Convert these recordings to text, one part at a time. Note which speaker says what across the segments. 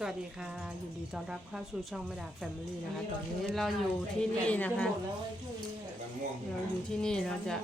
Speaker 1: วัสดีค่ะยินดีต้อนรับเข้าสู่ช่องแม่ดาแฟมิลี่นะคะตอนนี้เราอยู่ที่นี่นะคะเราอยู่ที่นี่เราจะ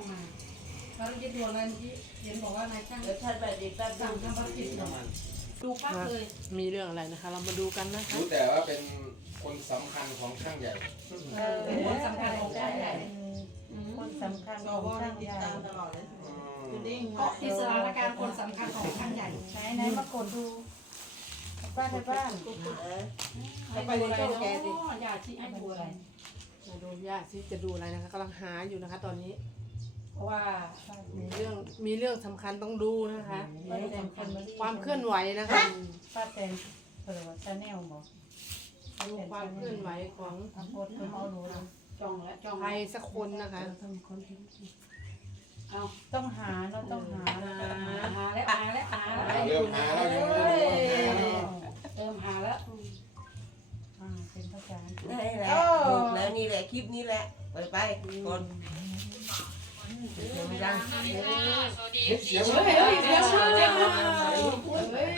Speaker 2: ดูปั๊บเลย
Speaker 1: มีเรื่องอะไรนะคะ เรามาดูกันนะคะ
Speaker 3: รู้แต่ว่าเป็นคนสำคัญของช่างใหญ่
Speaker 2: เป็นคนสำคัญของช่างใหญ่
Speaker 4: คนสำคัญของช่างใหญ่
Speaker 2: เกาะติดสถานการณ์คนสำคัญของช่างใหญ่
Speaker 4: ไหนมากดดูบ้านในบ้าน
Speaker 2: ไปในช่องแกดิอย่าชี้ให้ดูอะไร
Speaker 1: มาดูญาติที่จะดูอะไรนะคะกำลังหาอยู่นะคะ ตอนนี้
Speaker 2: เพราะว่า
Speaker 1: มีเรื่องสำคัญต้องดูนะคะ ความเคลื่อนไหวนะคะ
Speaker 4: ป้าแตนเปิดว่าชาแนลบอก
Speaker 1: ดูความเคลื่อนไหวของ
Speaker 4: ทำโพสต์เอาหนู
Speaker 2: จ้องและจ้อง
Speaker 1: ใครสักคนนะคะ
Speaker 2: เอา
Speaker 4: ต้องหาเราต้องหา
Speaker 2: หาแล้วหาแล้วหาแล้ว
Speaker 3: เริ่มหาแล้วยังไม่รู้ว่าหาแล้ว
Speaker 2: เติมหาแล้ว
Speaker 4: เป็นภาษา
Speaker 5: ได้แหละถูกแล้วนี่แหละคลิปนี้แหละไปคนเสียงดัง
Speaker 3: เสียง
Speaker 2: เฮ้ยเฮ้ยเดี๋ยวเดี๋ยว
Speaker 1: เฮ้ย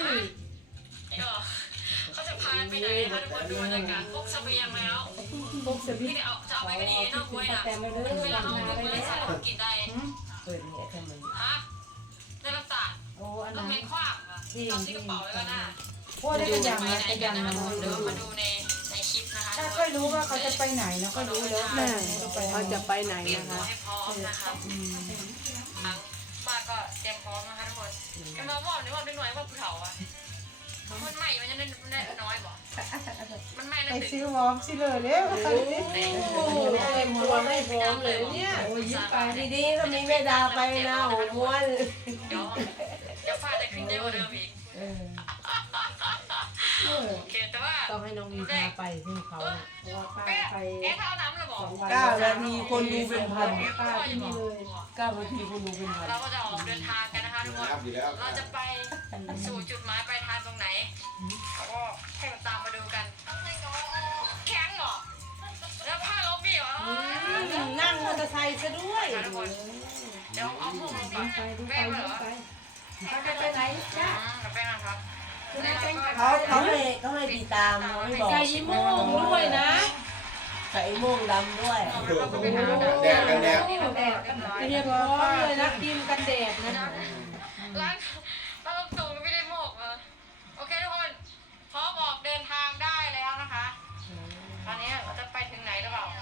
Speaker 6: เขาจะพาไปไหนคะทุกคนดูบรรยากาศพกเสบียงแล้ว
Speaker 1: พวกเซบิ
Speaker 6: ที่จะเอาไปก็ดีนอกบวยนะเวลาเขาไปใส่เรากินได้
Speaker 5: เปิดเนี่ยทำไม
Speaker 6: ฮะในลำตาล
Speaker 4: โอ้อัน
Speaker 6: ต้อ
Speaker 4: นั้
Speaker 6: ง
Speaker 4: น
Speaker 6: ให้คว้างตอนที่กระเป๋าไว้ก็น่า
Speaker 4: พวกได้กันอย่าง
Speaker 6: ไป
Speaker 4: นะ
Speaker 6: ไหน
Speaker 4: กันอ
Speaker 6: กั
Speaker 4: ย่าน ง
Speaker 6: นะ
Speaker 4: นะครับ
Speaker 6: เดี๋ยวมาดูในคลิปนะคะ
Speaker 4: ถ้าค่อยรู้ว่าเขาจะไปไหนนะก็รู้แล้ว
Speaker 1: แม่
Speaker 4: ไป
Speaker 1: เขาจะไปไหน
Speaker 6: เตรียม
Speaker 1: นะ
Speaker 6: ตัว
Speaker 1: คะ
Speaker 6: ให้พร้อมนะคะป้าก็เตรียมพร้อมนะคะทุกคนกันมาบอกนี่ว่าเป็นหน่วยว่าผู้เฒ่าอ่ะมันใหม่มันจะได้น้อยบ่มันใหม่
Speaker 4: ไป
Speaker 6: แล้วถึง
Speaker 4: ซื้อวอร์มสิเลยเร็ว
Speaker 1: โอ้โหเต็มตัวไม่พร้อมเลยเนี่ย
Speaker 2: โอ้ยยิ้มไป
Speaker 5: ดีๆก็มีแม่ดาไปนะโอ้ม้วน
Speaker 6: เดี๋ยวฟาดจะขึ้นเยอะกว่าเดิมอีกโอเคแต่ว่า
Speaker 1: ต้องให้น้องมีพาไปที่เขาน่ะ
Speaker 2: เพราะว่าป้า
Speaker 6: เป๊ะ
Speaker 2: ไป
Speaker 6: เอ๊ะถ้าเอาน้ำระบอก
Speaker 5: 9 นาทีคนดูเป็นพัน
Speaker 6: ป้าที่นี่เลย
Speaker 5: 9 นาทีคนดูเป็นพัน
Speaker 6: เราก็จะออกเดินทางกันนะคะทุกคน
Speaker 3: นับอยู่แล้ว
Speaker 6: เราจะไปสู่จุดหมายปลายทางตรงไหนเราก็ให้ตามมาดูกันแข็งเหรอแล้วผ้าลบบี้เหรอ
Speaker 5: นั่งมอเตอร์ไซค์ซะด้วย
Speaker 6: ทุกคนเดี๋ยวเอาพุ่งลงก่อน
Speaker 2: ไปดูไป
Speaker 6: แป้ง
Speaker 2: ดู
Speaker 6: เหรอ
Speaker 2: ไปไปไหนจ้า
Speaker 6: แป้งนะครับ
Speaker 5: เขาให้ติดตามเขาไม่บอก
Speaker 1: ไก่ยี่โม่งด้วยนะ
Speaker 5: ใส่โม่งดำด้วย
Speaker 6: เราก็ไปหา
Speaker 3: แดดกันแดด
Speaker 6: นี่เราแดดกันหน่อย
Speaker 1: เรียบร้อยเลยนะกินกันแดดนะ
Speaker 6: ร้านเราตู่ไม่ได้โมกโอเคทุกคนพร้อมออกเดินทางได้แล้วนะคะตอนนี้เราจะไปถึงไหนหรือเปล่า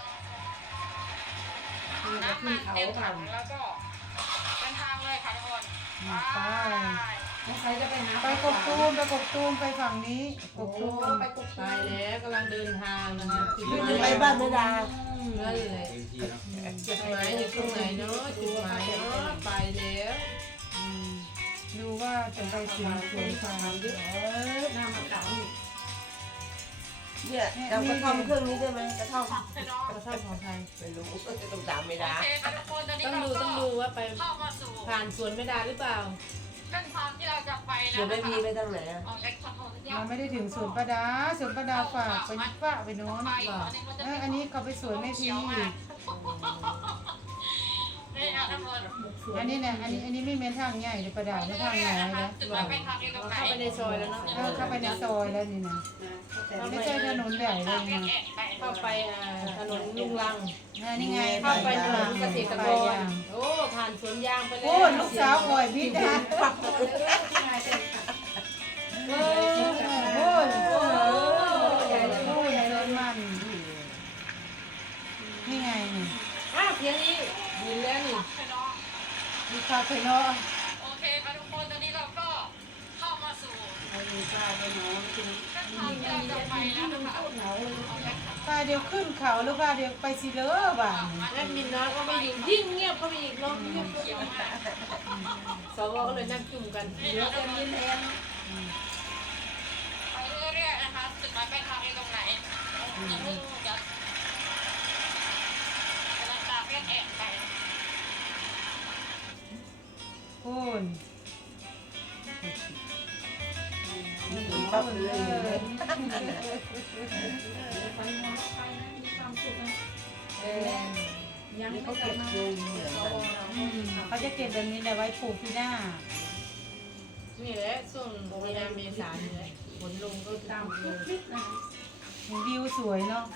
Speaker 6: น้ำมันเต็มถังแล้วก็เดินทางเลยค่ะทุกคนไป
Speaker 2: ใครจะไปหา
Speaker 4: ไปกบตูมไปฝั่งนี้กบตูม
Speaker 2: ไปกบ
Speaker 1: ไปแล้วกำลังเดินทางนะคะ
Speaker 5: ไปบ้านแม่ดา
Speaker 1: นั่นแหละ
Speaker 3: พื้นที่เนาะ
Speaker 1: จุดหมายอยู่ตรงไหนเนาะจุดหมายเนาะไปแล้ว
Speaker 4: ดูว่าจะไปถึงสวนฟาร์มด้วย
Speaker 2: หน้ามันเก่าอยู่
Speaker 5: เนี่ยเรากระท่อมเครื่องนี้ได้ไหมกระท่อม
Speaker 1: กระท่อมของใคร
Speaker 5: ไม่รู้ต้องตามไม่
Speaker 6: โอ
Speaker 5: ได้
Speaker 6: เคค่ะทุกคนตอนนี้
Speaker 1: ต้อง
Speaker 6: เรา
Speaker 1: ดู
Speaker 6: ก็
Speaker 1: ต้องดูว่าไป
Speaker 6: เข้ามาสู่
Speaker 1: ผ่านสวนไม่ได้หรือเปล่า
Speaker 6: เส้นทางที่เราจะไปนะ
Speaker 5: เดี๋ยว
Speaker 6: คะ
Speaker 5: ไม่มีไปทางไหนอะ
Speaker 6: ออกจากคอนโทรลที่
Speaker 4: เราไม่ได้ถึงสวนประดาสวนประดาฝากไปโน้น
Speaker 6: ไปอันนี้ก็จะเป็น
Speaker 4: อันนี้เขาไปสวนแม่พี
Speaker 6: นี่ค่ะทุกคน
Speaker 4: อันนี้เนี่ยอันนี้ไม่เม้นทางใหญ่เลยประดาไม่ทางใหญ่นะ
Speaker 6: จุดหมายปลายทางที่ตรงไหน
Speaker 1: เข้าไปในซอยแล้วเนาะ
Speaker 4: เข้าไปในซอยแล้วนี่นะไม่ใช่ถนนใหญ่เลยนะ
Speaker 1: เข้าไปถนนลุงลัง
Speaker 4: นี่ไง
Speaker 1: เข้าไปถนนเกษตรกร
Speaker 4: ยาง
Speaker 1: โอ้ผ่านสวนยางไปแล้ว
Speaker 4: โอ้ลูกสาวคอยพิษนะโอ้โหใหญ่โอ้ยรถมันนี่ไงนี่
Speaker 1: อ้าวเพียงนี้ยินแล้วนี่
Speaker 4: มีคาเฟ่เนาะ
Speaker 6: โอเคค่ะทุกคนตอนนี้เราก็เข้ามาสู่
Speaker 2: มีปลาไปหนอจริง
Speaker 6: เส้นทางที่เราจะไปแล้วนะคะ
Speaker 2: หนาวเลย
Speaker 4: ป้าเดี๋ยวขึ้นเขาหรือป้าเดี๋ยวไปสิเลอบ้าง
Speaker 1: แอดมินน้อยก็ไม่อยู่ยิ่งเงียบเข้าไปอีกเนาะเงียบสวก็เลยนั่งจุ่มกัน
Speaker 6: เดี๋ยวจะมีแทนไปเรื่อยๆนะคะจุดหมายปลายทางที่ตรงไหนยังไม่รู้กันกำลังตามแอบไป
Speaker 4: คุณ
Speaker 5: ปั๊บเลย
Speaker 2: ไปนอนไปนะมีความสุขนะ ยัง
Speaker 5: นี่
Speaker 2: ไม่
Speaker 5: เขา
Speaker 2: กลั
Speaker 5: เก็
Speaker 2: บบ มา
Speaker 5: โยงเหมือนกัน
Speaker 4: เขาจะเก็บแบบนี้แหละไว้ปลูกที่หน้า
Speaker 1: นี่แหละช่วงมีนาเมษานี่แหละ
Speaker 4: ฝนลงก็ตามคลิปนะวิวสวยเนาะ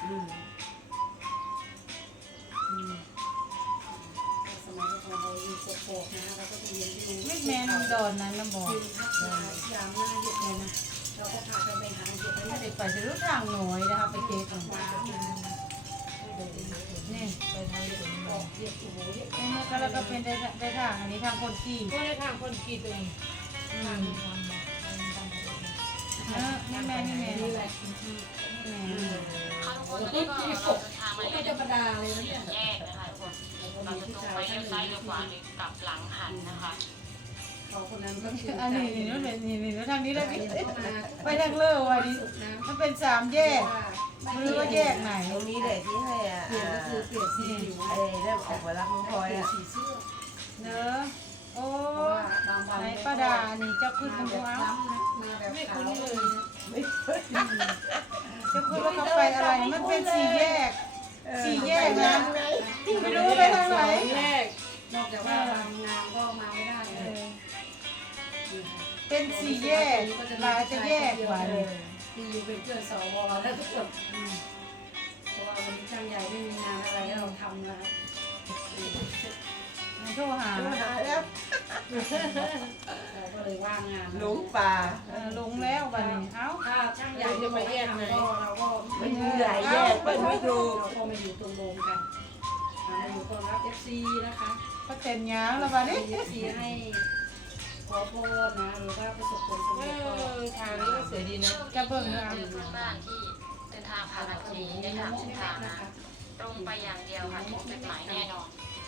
Speaker 2: สมัยก่อนเราอยู่กกอกนะเราก็จะเรียนที่
Speaker 4: ไม่แมนดอนนั้นนะบอก
Speaker 2: คือทักษะยามหน้าเด็กเลยนะเราก็พากันไปหาเด็กแล้ว
Speaker 4: ถ้า
Speaker 2: ไม่ได้
Speaker 4: เด็กไปจะรู้ทางหน่อยนะคะไปเก็บก่อน
Speaker 2: ว้าวนะ
Speaker 4: นี่
Speaker 2: ไปทางเด็กออกเด็กโอ้โหเด็ก
Speaker 4: นี่ก็แล้วก็เป็นได้ทางอันนี้ทางคนขี่
Speaker 1: ก็ได้ทางคนกีดเอง
Speaker 4: นี่แม่นี่แม่
Speaker 2: นี่แหละ
Speaker 6: ค่ะทุกคนตอนนี้ก็เราเดินทางมา
Speaker 2: ไม่
Speaker 6: เรื่
Speaker 2: ธร
Speaker 6: อย
Speaker 2: รมดาเลยนะเนี่ย
Speaker 6: ๆแยกนะคะทุกคนเราจะตรงไปเลี้ยวซ้ายเลี้ยวขวาหรือกลับหลังหันนะคะ
Speaker 2: เขาคนนั้นก็คือ
Speaker 4: อันนี้นี่นี่ทางนี้เลย
Speaker 2: เข้ามา
Speaker 4: ไปทางเลิกวันนี้
Speaker 2: สุดน้ำ
Speaker 4: มันเป็น3แยกไม่รู้ว่าแยกไหน
Speaker 5: ตรงนี้แหละที่ให้
Speaker 2: เปลี่ยนก็คือเปลี่ยนสีผิว
Speaker 5: ไอ้เริ่มออกมารับน้องพลอย
Speaker 2: เปลี่ยน
Speaker 5: อ่ะ
Speaker 2: สีเสื้อ
Speaker 4: เนอะโอ้
Speaker 2: เพราะว่าบางวัน
Speaker 4: ไหนป้าดานี่เจ้าขึ้น
Speaker 2: มา
Speaker 4: มา
Speaker 2: แบบ
Speaker 4: ว้าว
Speaker 2: ล้ำนะมาแบบขาวเลยนะ
Speaker 5: ไม่เคย
Speaker 4: เจ้าขึ้นว่าเขาไปอะไรมันเป็น4แยก4แยกนะไม่รู้ไปทางไหน
Speaker 1: แยก
Speaker 2: นอกจากว่าบางงานก็มาไม่ได้เลย
Speaker 4: เป็น4แยกลายจะแยกกว่าเลย
Speaker 2: ที่อยู่เป็นเพื่อนสวแล้วทุกคนเพราะว่าวันนี้ช่างใหญ่ไม่มีงานอะไรให้เราทำนะครับ
Speaker 4: โทรหา
Speaker 5: หาแล้ว
Speaker 2: เราก็เลยว่างงาน
Speaker 5: หลงป่า
Speaker 4: ลงแล้ววันนี้เอ้า
Speaker 2: ถ้าช่างใหญ่จะไปแยกไหนก็เราก็
Speaker 5: มันมีหลายแยกเปิดไม่ถูก
Speaker 2: เราก็มาอยู่ตรงโรงกันมาอยู่ตรงรับ FC นะคะ
Speaker 4: ก็เต็มยางแล้ววันนี้
Speaker 2: FC ให้ขอพรนะหรือว่าประสบผลสำเร็จก็
Speaker 1: ทางนี้ก็สวยดีนะ
Speaker 4: จะเบิ่ง
Speaker 6: เจ
Speaker 4: นะ
Speaker 6: อเพื่อนบ้านที่เดินทางผ่านมาทีได้ถามเส้นทางนะตรงไปอย่างเดียวค่ะถึงจุดหมายแน่นอน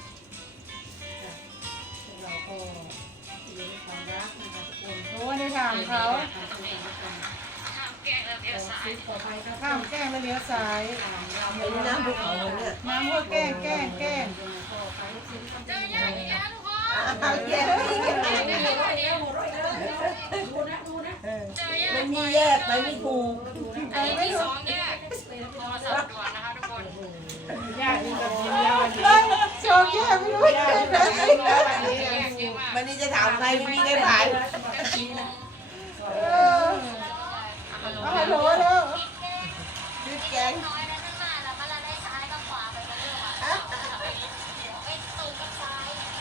Speaker 2: พวกเราก็อยู่ในความรักนะคะทุกคน
Speaker 4: โอ้ได้ถามเขา
Speaker 6: ข้ามแกงแล้วเลี้ยวซ้าย
Speaker 2: ต่อไปก็
Speaker 4: ข้ามแกล้งแล้วเลี้ยวซ้าย
Speaker 5: ไอ้น้ำภูเขาเนี่ย
Speaker 4: น้ำก็แกล้ง
Speaker 6: เจอยากอีกแล้วทุกคน
Speaker 5: เอาแยกไม่ได้
Speaker 2: ดูนะดูนะ
Speaker 6: เจอยาก
Speaker 5: มันมีแยกไปไม่ถูก
Speaker 6: อันนี้ที่2แยกโทรศัพท์ด่วนนะคะทุกคน
Speaker 1: ยากดีกับยิ้มแล้ววันนี้
Speaker 4: โชว์แก้ไม่รู้แก้ไหน
Speaker 1: ยิ้มแล้ววันนี้
Speaker 6: แยกเยอะมาก
Speaker 5: วันนี้จะถามใครไม่มีได้ผ่าน
Speaker 4: เอาฮัลโหลแล้ว
Speaker 5: ชื่อแกง
Speaker 6: น้อยนะข้างหน้าแล้วมันได้ซ้ายก็ขวาไปเรื่อยๆไปตรงกับซ้าย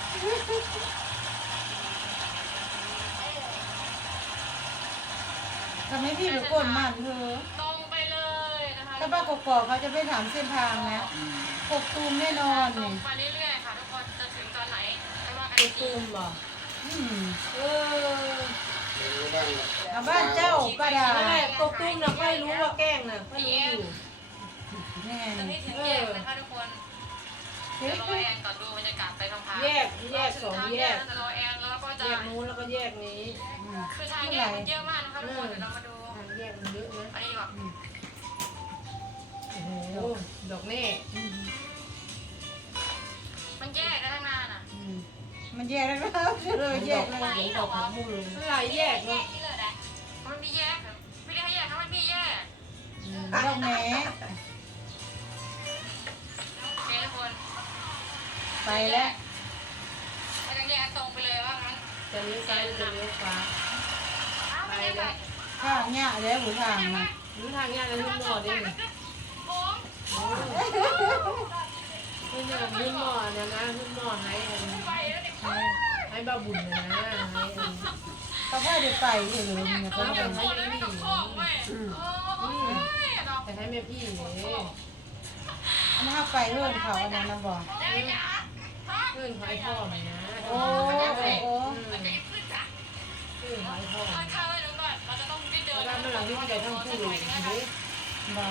Speaker 4: ทำให้พี่เป็นกดมันเธอ
Speaker 6: ตรงไปเลยนะคะ
Speaker 4: ถ้าป้ากกอกเขาจะไปถามเส้นทางนะกกตูมแน่นอน
Speaker 6: ตร
Speaker 4: นี่
Speaker 6: งไปเรื่อยๆค่ะทุกคนจะถึงตอนไหนไม่ว่ากัน
Speaker 1: ไป
Speaker 6: อีกที
Speaker 1: ตูมเหรอ
Speaker 4: เออ
Speaker 3: ไม่รู้บ้าง
Speaker 4: เอาบ้านเจ้าป้าดา
Speaker 1: นั่นแหละตกตุ้มนะค่อยรู้ว่าแกล้งนะค่อยรู้อยู่
Speaker 4: แน่
Speaker 6: ตอนนี้ถึงแยกนะคะทุกคนเดี๋ยวรอแอนก่อนดูบรรยากาศไปพร้อมๆ
Speaker 1: แยกสองแยก
Speaker 6: จะรอแอนแล้วก็
Speaker 1: แย
Speaker 6: จะ
Speaker 1: กนู้นแล้วก็แยกนี้
Speaker 6: คือทางแยกมันเยอะมากนะคะทุกคนเดี๋ยวเรามาดู
Speaker 1: ทางแยกมันเยอะนะ
Speaker 6: อันนี้ดีกว่า
Speaker 1: โอ้โหดอกเน่
Speaker 6: มันแยกกันตั้งนานอ่ะ
Speaker 4: มันแยกแล้วเลยแยกเลย
Speaker 1: เหมือนดอกมูลมันหลายแยก
Speaker 6: แย
Speaker 1: เนาะ
Speaker 6: กที่เลยนะมันมีแยกเหรอไม่ได้ให้แยกครับมันมีแยก
Speaker 4: ดอกแหน
Speaker 6: โอเคทุกคน
Speaker 4: ไปแล้ว
Speaker 6: ไม่ต้องแยกตรงไปเลยว่างั้น
Speaker 1: จะเลี้ยวซ้ายหรือจะเลี้ยวขวา
Speaker 6: อ้าวไม่ได้ไป
Speaker 4: ข้างเนี่ยแล้วหูทางนะ
Speaker 1: หรือทางยากกันขึ้นหม้อดิ
Speaker 6: โอ้ม
Speaker 1: ขึ้นยากขึ้นหม้อเนี่ยนะขึ้นหม้อให้
Speaker 6: ไปแล้วดิ
Speaker 1: ให้บ้าบุญนะให้
Speaker 4: ก็พ่อได้ไปเลยเนี่ยก็
Speaker 6: เดี๋ยวคนเลยไม่ต้องคล้องเว้ยโอ้ยดอก
Speaker 1: แต่ให้แม่พี่เนี่ย
Speaker 4: อันนี้ไปเรื่องเขาอันนั้นนะบอก
Speaker 6: ได้ไหมจ๊ะฮะ
Speaker 1: ขึ้นหอยพ่อหน่อยนะ
Speaker 4: โอ้โอ้
Speaker 6: มันจะขึ้นจ้ะ
Speaker 1: ขึ้นหอยพ่อ
Speaker 6: ตอนเข้าไว้ตรงก่อนเราจะต้องได้เดิน
Speaker 1: แล้วมันหลังที่มันจะต้องพูดเลยดิ
Speaker 4: บอก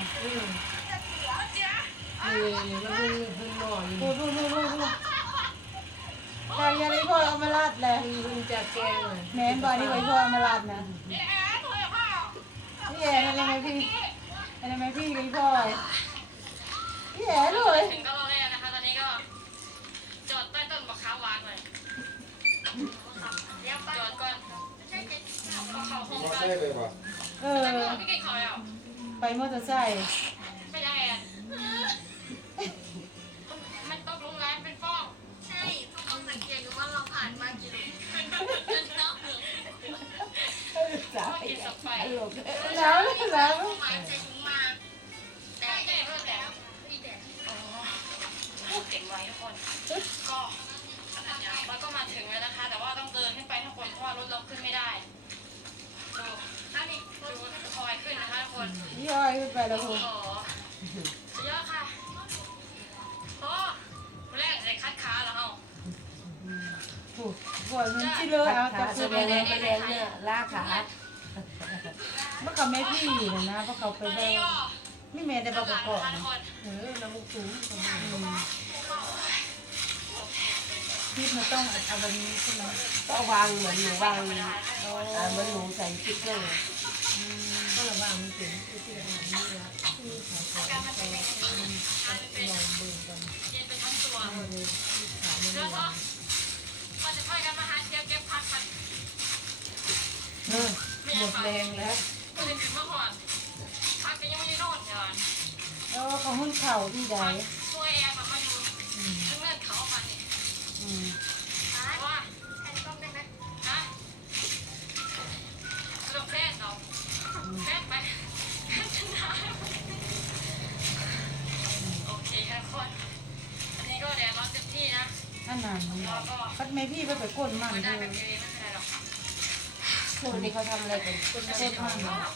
Speaker 1: นี่มันขึ้นหม้ออยู่
Speaker 4: พูดใครยังไงพ่อเอามาลาดเลย
Speaker 1: มันจะแกงเลย
Speaker 4: แม่บอกนี่ไว้พ่อเอามาลาดนะ
Speaker 6: นี่แอนเธอเปล่า
Speaker 4: พี่แอ๋อะไรไหมพี่อะไรไหมพี่กับพ่อพี่แอ๋เลย
Speaker 6: ถึงก็รอแรกนะคะตอนนี้ก็จอดใต้ต้นมะขามหวานเลยจอดก่อนเขาคง
Speaker 3: ก็
Speaker 6: กัน
Speaker 3: ใช่เลยป่ะ
Speaker 6: แต่ก่อนพี่กินเขาแล้ว
Speaker 4: ไปมอเตอร์ไซค์
Speaker 6: ไม่ได้อ่ะมันตกลงร้านเป็นฟองใช่ทุกคนสังเกตดูว่าเราผ่านมากี่โล
Speaker 5: สาว
Speaker 6: กินสับไป
Speaker 5: ตลก
Speaker 4: แล้วแล้ว
Speaker 6: หมายใส่ถุงมาแต่แก่เพิ่มแล้วอีแดดเก็บไว้ทุกคนก็มันก็มาถึงแล้วนะคะ แต่ว่าต้องเดินขึ้นไปทุกคนเพราะว่ารถเราขึ้นไม่ได้ดูดูคอยขึ้นนะคะทุกคน
Speaker 4: ย่อยขึ้นไปแล้วคุณ
Speaker 6: โอ้โหสุดยอดค่ะโอ้แรกใส่คัดขาแล้วเอา
Speaker 4: ถูกปวดมันที่เลยเอา
Speaker 5: ขา
Speaker 4: แต่
Speaker 5: แส
Speaker 4: คือ
Speaker 5: ดงว่าแสดงเนี่ยลากขา
Speaker 4: เมื่อเขาไม่พี่เลยนะเพราะเขาไป
Speaker 6: ตอน
Speaker 4: ได้
Speaker 6: นี้ก็
Speaker 4: ไม่แม่ได้บอกก่อน
Speaker 6: ทุกคน
Speaker 5: น้ำมุกสูง
Speaker 4: พี่มันต้องเอาแบบนี้ใช่ไหม
Speaker 5: ก็วางเหมือนหนูวางเหมือนหนูใส่ติ๊กเกอร์
Speaker 4: ก็ระวังมันถึงที่ระวังนี่แล้วที่ขายของไปลองเบิ่งกัน
Speaker 6: เย็นไปทั้งตัวแล้วก็มันจะค่อยกันมาหาเก็บพักกัน
Speaker 5: หมดแรงแล้ว
Speaker 6: ก็จะถึงเมื่อก่อนพักก็ยังไม่ได้นอนอย่าง
Speaker 4: เขาหุ้นเข่าที่ใด
Speaker 6: ช่วยแอร์มาดูเงื่อนเขามาเนี่ยว่าแทนกล้องได้ไหมฮะเราแพทย์เราแพทย์ไปแพทย์ชนะโอเคค่ะคนอันนี้ก็แดดร้อนเต็มที่นะ
Speaker 4: อันนั้นพัดไม่พี่ไปก้นมัน
Speaker 6: ไม่
Speaker 4: เล
Speaker 6: ได้
Speaker 4: ย
Speaker 6: แบบนี้ไม่เป็นไรหรอก
Speaker 5: ช่วงนี้เขาทำอะไรกัน
Speaker 4: ก้นมัน
Speaker 6: คนนั่งเขา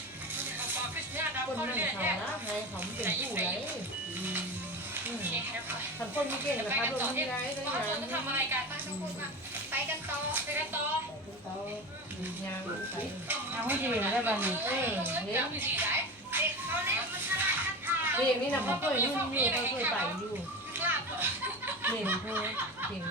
Speaker 6: นะ
Speaker 5: ให้เขาไม่เป็นผู้ไร
Speaker 6: โอเคครับ
Speaker 5: ทำคนไม่เก่งนะ
Speaker 6: ไป
Speaker 5: คะ
Speaker 6: กัน
Speaker 5: โด
Speaker 6: ต่อน ที่
Speaker 5: ไม่
Speaker 6: ไหน
Speaker 5: ได้ทั้ง
Speaker 6: เรา
Speaker 5: นั้น
Speaker 6: จะทำอะไรกันป้าต้องพูดว่าไปกันต่อไปกันต่อ
Speaker 5: เขายางไป
Speaker 4: เอาให้ดีได้บ้างนี่
Speaker 6: เลี้ยงอยู่ที่ไหนเด็กเขาเล่นมันฉลาดทักทาย
Speaker 5: เรียงนี่นะเขาเคยยุ่งอยู่เขาเคยไปอยู่
Speaker 6: ลาบ
Speaker 5: เรียงเพื่อเรียง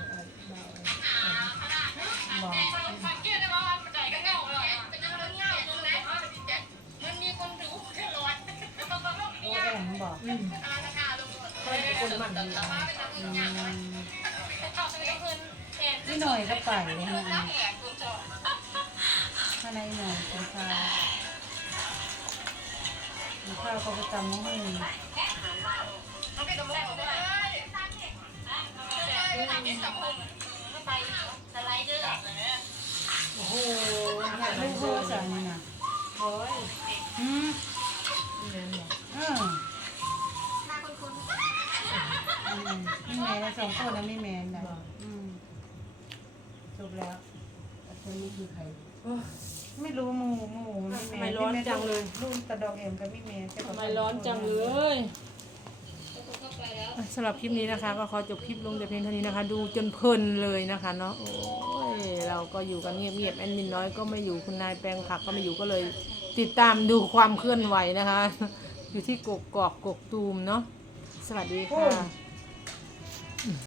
Speaker 5: บอก
Speaker 6: สังเกตได้ว่ามันใจก็เงาเลยเป็นเงาเงาตรงไหนมันมีคนถือแค่ร้อยแล้วมันก็
Speaker 4: โอ้แอนบอก
Speaker 6: อาราคาลงหมดคนมันดีแต่ว่าเป็นทางอื่นอย่างไรแต่ต่อไปก็คือเห็น
Speaker 4: นี่หน่อยก็ไปเลย
Speaker 6: หน้าแหกคุณจอ
Speaker 4: ข้างในหน่อยเป็นข้าวข้าวเขาไปตำน้องมือ
Speaker 6: ต้องไปตรงแรกผมว่าทำที่สังคมไปสไลเดอร์
Speaker 4: โอ้โหลูกโบสันนี่นะ
Speaker 5: โอ้ย
Speaker 4: อืม
Speaker 5: นั่นแหละ
Speaker 6: มาคุณคุณ
Speaker 4: มีแมนนะ2 คนนะมีแมนนะจบแล้ว
Speaker 5: คนนี้คือใคร
Speaker 4: ไม่รู้หมูไม่ร้อนจังเลยรุ่นตะดอกเอ็มกับมีแมน
Speaker 1: ทำไมร้อนจังเลย
Speaker 6: เข้าไปแล้ว
Speaker 1: สำหรับคลิปนี้นะคะ ก็ขอจบคลิปลงแต่เพียงเท่านี้นะคะ ดูจนเพลินเลยนะคะเนาะโอ้ยเราก็อยู่กันเงียบๆแอดมินน้อยก็ไม่อยู่คุณนายแปลงผักก็ไม่อยู่ก็เลย ติดตามดูความเคลื่อนไหวนะคะ อยู่ที่กกอกกกตูมเนาะสวัสดีค่ะ